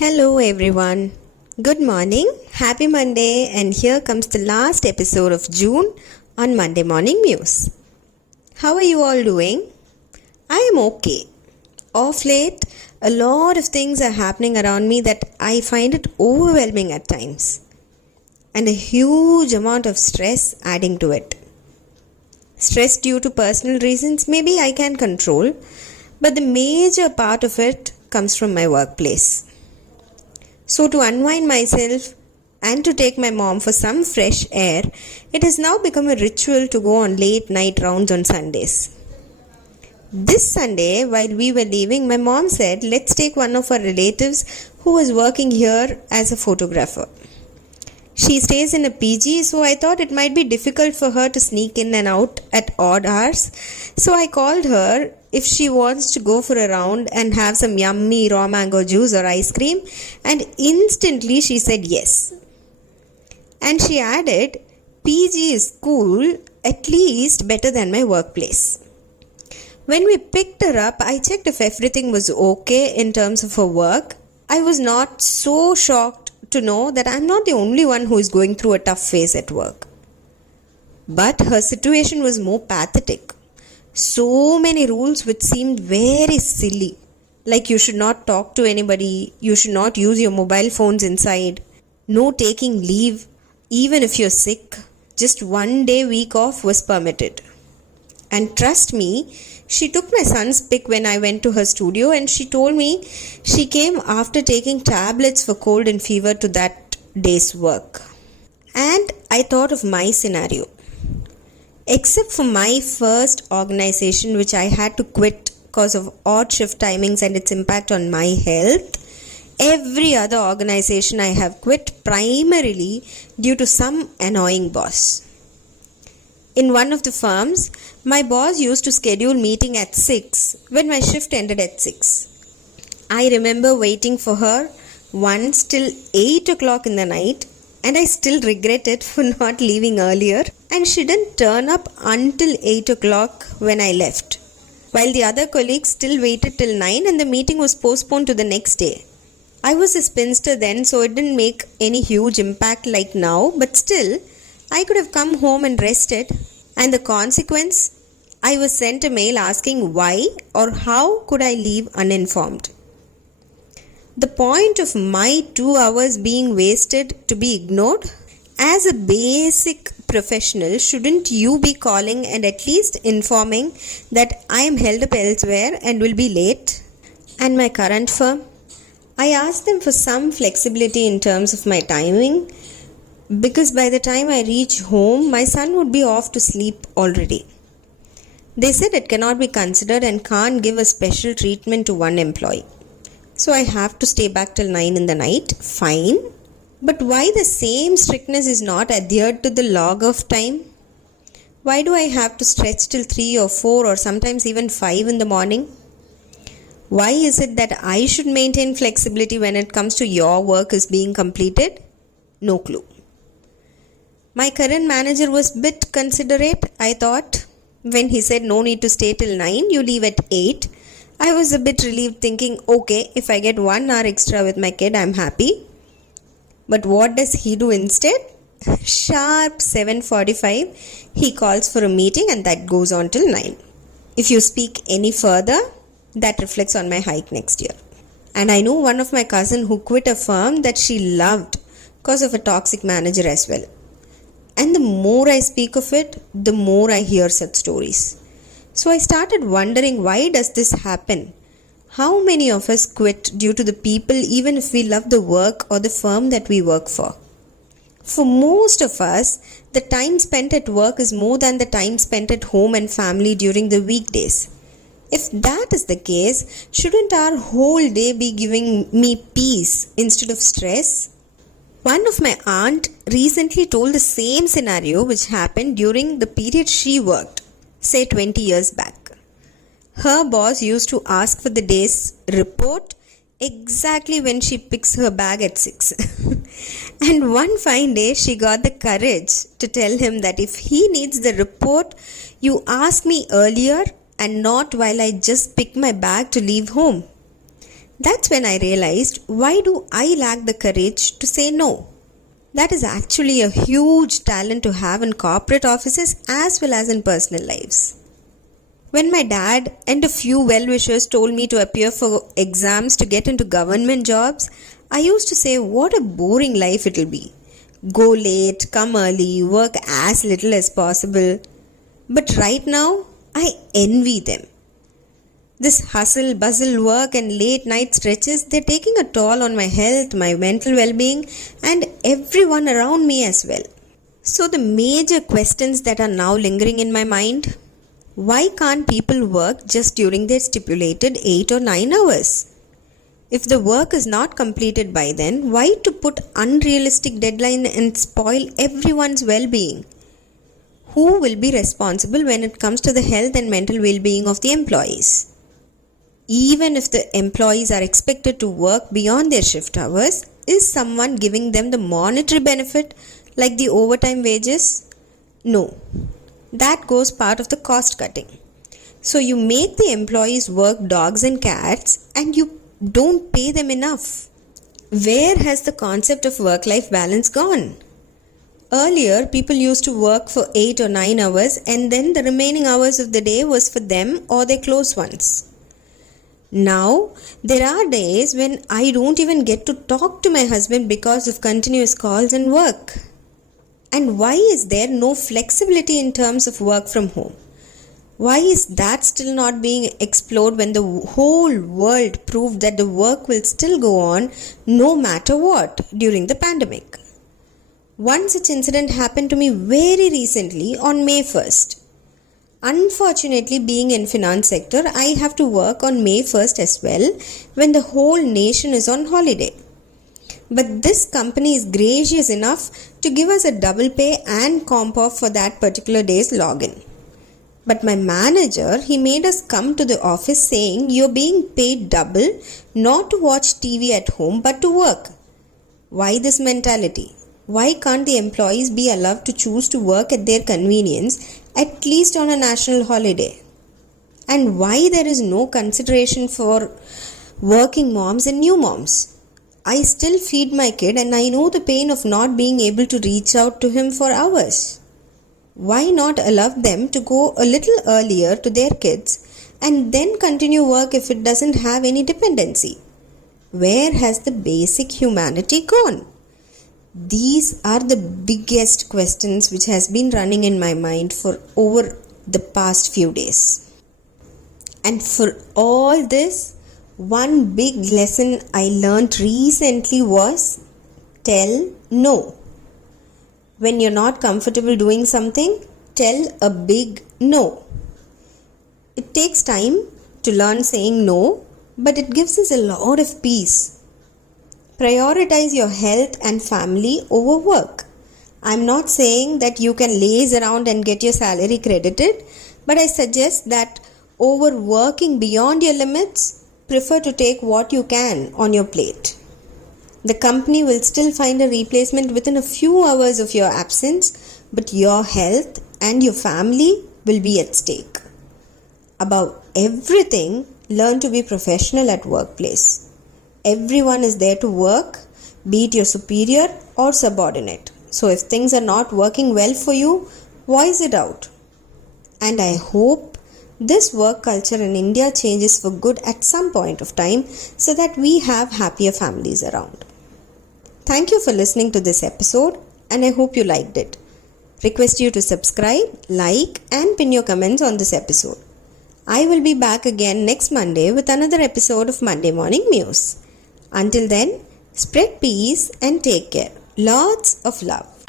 Hello everyone. Good morning. Happy Monday, and here comes the last episode of June on Monday Morning Muse. How are you all doing? I am okay. Of late, a lot of things are happening around me that I find it overwhelming at times, and a huge amount of stress adding to it. Stress due to personal reasons maybe I can control, but the major part of it comes from my workplace. So to unwind myself and to take my mom for some fresh air, it has now become a ritual to go on late night rounds on Sundays. This Sunday, while we were leaving, my mom said, let's take one of our relatives who was working here as a photographer. She stays in a PG, so I thought it might be difficult for her to sneak in and out at odd hours. So I called her if she wants to go for a round and have some yummy raw mango juice or ice cream, and instantly she said yes. And she added, PG is cool, at least better than my workplace. When we picked her up, I checked if everything was okay in terms of her work. I was not so shocked to know that I'm not the only one who is going through a tough phase at work. But her situation was more pathetic. So many rules which seemed very silly. Like you should not talk to anybody, you should not use your mobile phones inside, no taking leave, even if you're sick. Just 1 day week off was permitted. And trust me, she took my son's pic when I went to her studio, and she told me she came after taking tablets for cold and fever to that day's work. And I thought of my scenario. Except for my first organization, which I had to quit because of odd shift timings and its impact on my health, every other organization I have quit primarily due to some annoying boss. In one of the firms, my boss used to schedule meeting at 6 when my shift ended at 6. I remember waiting for her once till 8 o'clock in the night, and I still regret it for not leaving earlier, and she didn't turn up until 8 o'clock when I left, while the other colleagues still waited till 9 and the meeting was postponed to the next day. I was a spinster then, so it didn't make any huge impact like now, but still, I could have come home and rested, and the consequence, I was sent a mail asking why or how could I leave uninformed. The point of my 2 hours being wasted to be ignored? As a basic professional, shouldn't you be calling and at least informing that I am held up elsewhere and will be late? And my current firm? I asked them for some flexibility in terms of my timing, because by the time I reach home, my son would be off to sleep already. They said it cannot be considered and can't give a special treatment to one employee. So I have to stay back till 9 in the night. Fine. But why the same strictness is not adhered to the log of time? Why do I have to stretch till 3 or 4 or sometimes even 5 in the morning? Why is it that I should maintain flexibility when it comes to your work is being completed? No clue. My current manager was a bit considerate, I thought. When he said no need to stay till 9, you leave at 8. I was a bit relieved thinking, okay, if I get 1 hour extra with my kid, I'm happy. But what does he do instead? Sharp 7:45, he calls for a meeting and that goes on till 9. If you speak any further, that reflects on my hike next year. And I know one of my cousin who quit a firm that she loved because of a toxic manager as well. And the more I speak of it, the more I hear such stories. So I started wondering, why does this happen? How many of us quit due to the people even if we love the work or the firm that we work for? For most of us, the time spent at work is more than the time spent at home and family during the weekdays. If that is the case, shouldn't our whole day be giving me peace instead of stress? One of my aunt recently told the same scenario which happened during the period she worked, say 20 years back. Her boss used to ask for the day's report exactly when she picks her bag at 6. And one fine day she got the courage to tell him that if he needs the report, you ask me earlier and not while I just pick my bag to leave home. That's when I realized, why do I lack the courage to say no? That is actually a huge talent to have in corporate offices as well as in personal lives. When my dad and a few well-wishers told me to appear for exams to get into government jobs, I used to say, what a boring life it'll be. Go late, come early, work as little as possible. But right now, I envy them. This hustle, bustle work and late night stretches, they're taking a toll on my health, my mental well-being and everyone around me as well. So the major questions that are now lingering in my mind: why can't people work just during their stipulated 8 or 9 hours? If the work is not completed by then, why to put unrealistic deadline and spoil everyone's well-being? Who will be responsible when it comes to the health and mental well-being of the employees? Even if the employees are expected to work beyond their shift hours, is someone giving them the monetary benefit like the overtime wages? No. That goes part of the cost cutting. So you make the employees work dogs and cats and you don't pay them enough. Where has the concept of work-life balance gone? Earlier, people used to work for 8 or 9 hours and then the remaining hours of the day was for them or their close ones. Now, there are days when I don't even get to talk to my husband because of continuous calls and work. And why is there no flexibility in terms of work from home? Why is that still not being explored when the whole world proved that the work will still go on no matter what during the pandemic? One such incident happened to me very recently on May 1st. Unfortunately, being in finance sector, I have to work on May 1st as well when the whole nation is on holiday. But this company is gracious enough to give us a double pay and comp off for that particular day's login. But my manager, he made us come to the office saying, you're being paid double, not to watch TV at home but to work. Why this mentality? Why can't the employees be allowed to choose to work at their convenience, at least on a national holiday? And why there is no consideration for working moms and new moms? I still feed my kid and I know the pain of not being able to reach out to him for hours. Why not allow them to go a little earlier to their kids and then continue work if it doesn't have any dependency? Where has the basic humanity gone? These are the biggest questions which has been running in my mind for over the past few days. And for all this, one big lesson I learned recently was tell no. When you're not comfortable doing something, tell a big no. It takes time to learn saying no, but it gives us a lot of peace. Prioritize your health and family over work. I'm not saying that you can laze around and get your salary credited, but I suggest that over working beyond your limits, prefer to take what you can on your plate. The company will still find a replacement within a few hours of your absence, but your health and your family will be at stake. Above everything, learn to be professional at workplace. Everyone is there to work, be it your superior or subordinate. So if things are not working well for you, voice it out. And I hope this work culture in India changes for good at some point of time so that we have happier families around. Thank you for listening to this episode and I hope you liked it. Request you to subscribe, like and pin your comments on this episode. I will be back again next Monday with another episode of Monday Morning Muse. Until then, spread peace and take care. Lots of love.